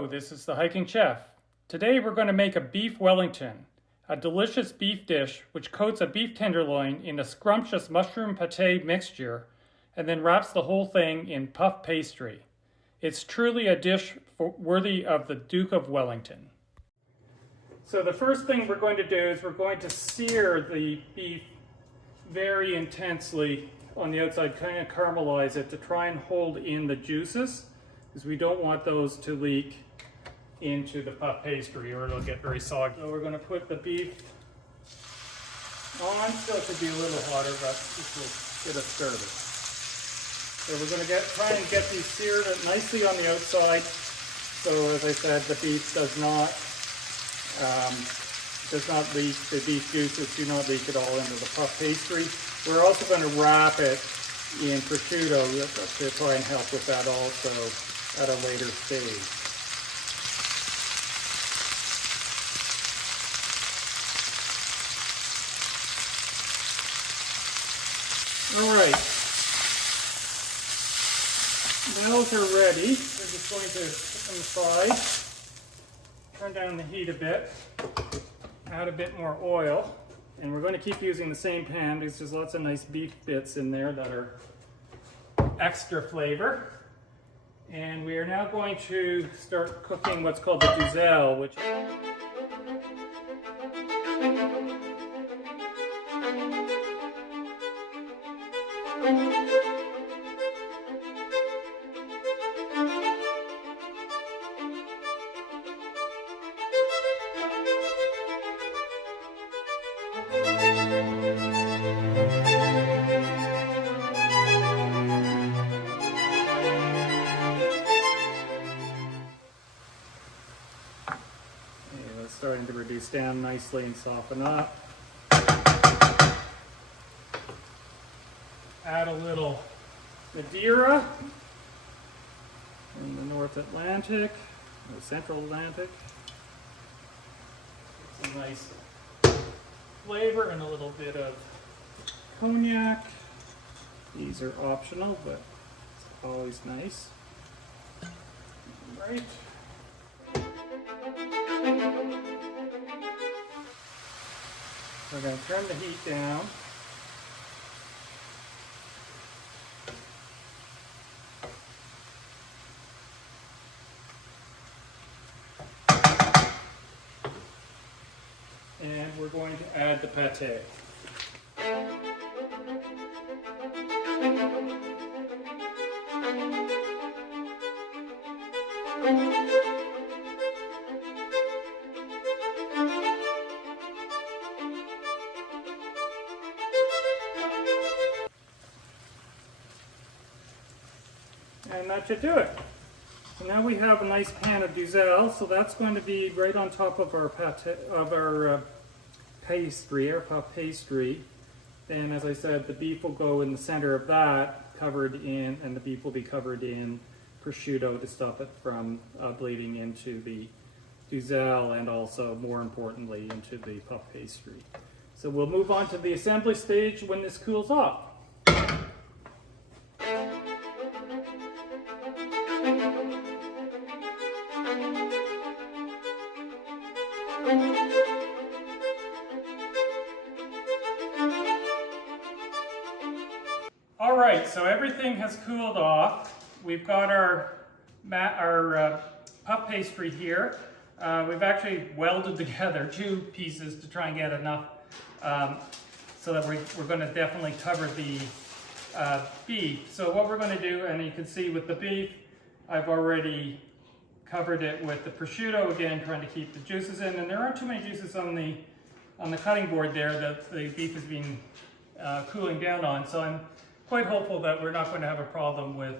Hello, this is the Hiking Chef. Today we're going to make a Beef Wellington, a delicious beef dish which coats a beef tenderloin in a scrumptious mushroom pate mixture and then wraps the whole thing in puff pastry. It's truly a dish worthy of the Duke of Wellington. So the first thing we're going to do is we're going to sear the beef very intensely on the outside, kind of caramelize it to try and hold in the juices, because we don't want those to leak into the puff pastry or it'll get very soggy. So we're going to put the beef on. Still could be a little hotter, but this will get us started. So we're going to try and get these seared nicely on the outside. So as I said, the beef does not leak. The beef juices do not leak at all into the puff pastry. We're also going to wrap it in prosciutto to try and help with that also at a later stage. All right, those are ready. We're just going to put them aside, turn down the heat a bit, add a bit more oil, and we're going to keep using the same pan because there's lots of nice beef bits in there that are extra flavor. And we are now going to start cooking what's called the duxelle, which starting to reduce down nicely and soften up. Add a little Madeira in the North Atlantic, or Central Atlantic. Some nice flavor and a little bit of cognac. These are optional, but it's always nice. Right. We're going to turn the heat down. And we're going to add the pate. And that should do it. So now we have a nice pan of duxelle, so that's going to be right on top of our pastry, our puff pastry. Then, as I said, the beef will go in the center of that, covered in, and the beef will be covered in prosciutto to stop it from bleeding into the duxelle and also, more importantly, into the puff pastry. So we'll move on to the assembly stage when this cools off. All right, so everything has cooled off. We've got our puff pastry here. We've actually welded together two pieces to try and get enough so that we're going to definitely cover the beef. So what we're going to do, and you can see with the beef, I've already covered it with the prosciutto, again trying to keep the juices in, and there aren't too many juices on the cutting board there that the beef has been cooling down on, so I'm quite hopeful that we're not going to have a problem with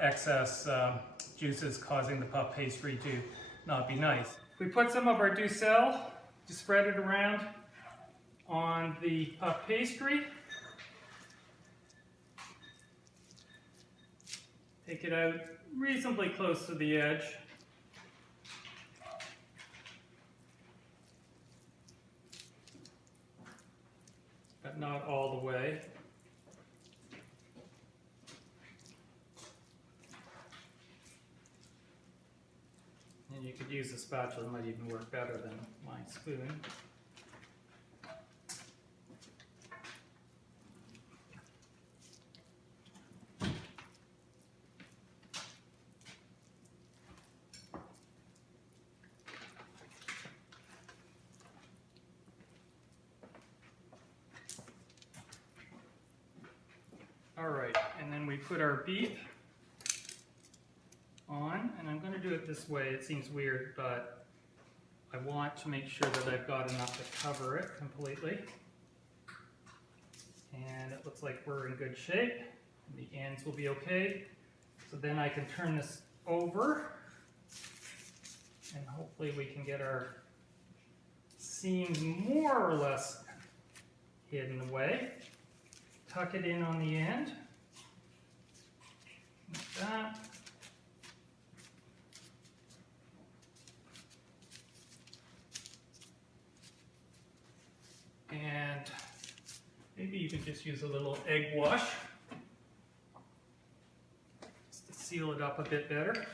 excess juices causing the puff pastry to not be nice. We put some of our duxelle, just spread it around on the puff pastry. Take it out reasonably close to the edge. But not all the way. And you could use a spatula, it might even work better than my spoon. All right, and then we put our beef on, and I'm going to do it this way. It seems weird, but I want to make sure that I've got enough to cover it completely. And it looks like we're in good shape. The ends will be okay. So then I can turn this over, and hopefully we can get our seams more or less hidden away. Tuck it in on the end, like that. And maybe you can just use a little egg wash just to seal it up a bit better.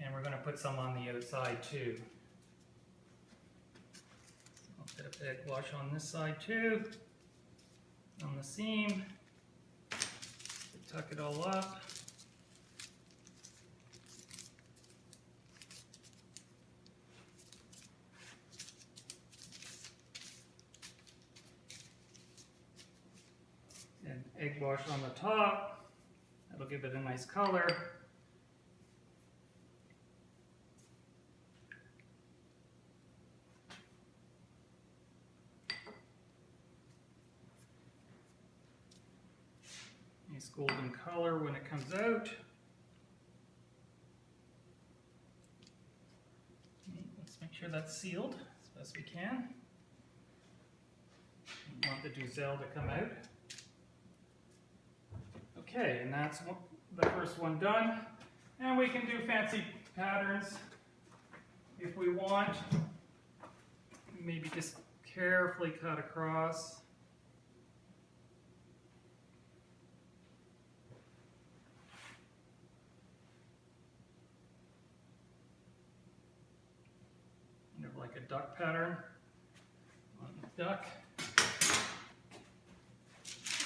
And we're going to put some on the outside too. A bit of egg wash on this side too, on the seam. Tuck it all up. And egg wash on the top. That'll give it a nice color. Nice golden color when it comes out. Let's make sure that's sealed as best we can. We want the Duzel to come out. Okay, and that's the first one done. And we can do fancy patterns if we want. Maybe just carefully cut across. Like a duck pattern on the duck,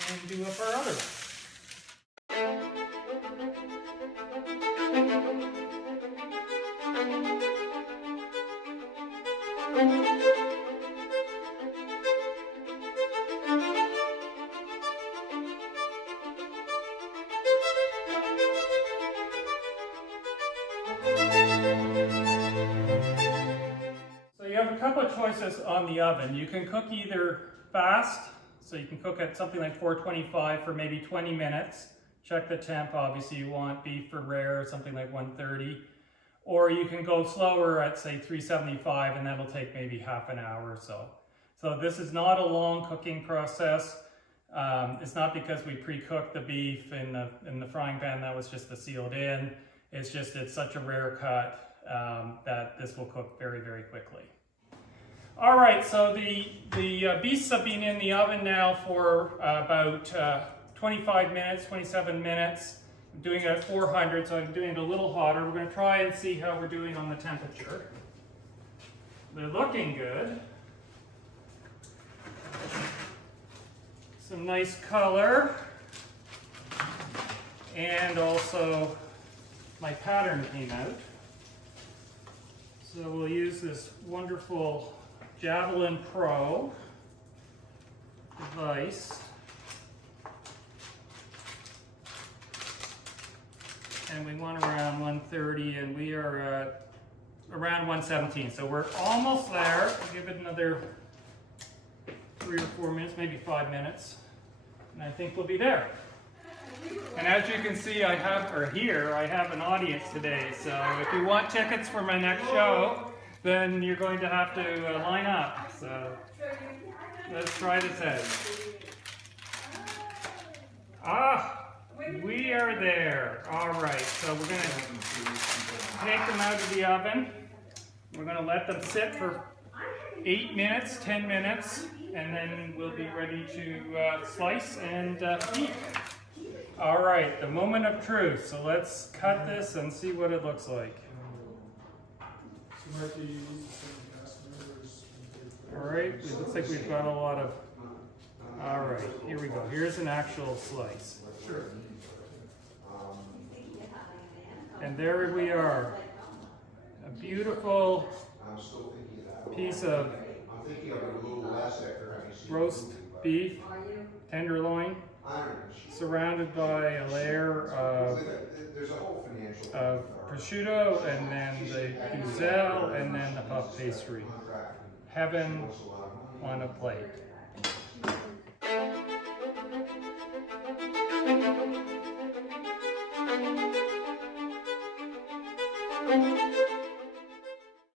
and do up our other choices on the oven. You can cook either fast, so you can cook at something like 425 for maybe 20 minutes. Check the temp, obviously you want beef for rare, something like 130. Or you can go slower at say 375 and that'll take maybe half an hour or so. So this is not a long cooking process. It's not because we pre-cooked the beef in the frying pan, that was just the sealed in. It's just it's such a rare cut that this will cook very, very quickly. All right, so the beefs have been in the oven now for about 25 minutes, 27 minutes. I'm doing it at 400, so I'm doing it a little hotter. We're going to try and see how we're doing on the temperature. They're looking good. Some nice color. And also my pattern came out. So we'll use this wonderful Javelin Pro device. And we want around 130, and we are at around 117. So we're almost there. We'll give it another 3 or 4 minutes, maybe 5 minutes. And I think we'll be there. And as you can see, I have an audience today. So if you want tickets for my next show, then you're going to have to line up. So let's try this out. Ah, we are there. All right, so we're going to take them out of the oven. We're going to let them sit for 8 minutes, 10 minutes, and then we'll be ready to slice and eat. All right, the moment of truth. So let's cut this and see what it looks like. All right, it looks like we've got a lot of, all right, here we go. Here's an actual slice. And there we are. A beautiful piece of roast beef, tenderloin, surrounded by a layer of prosciutto, and then the gazelle, and then the puff pastry. Heaven on a plate.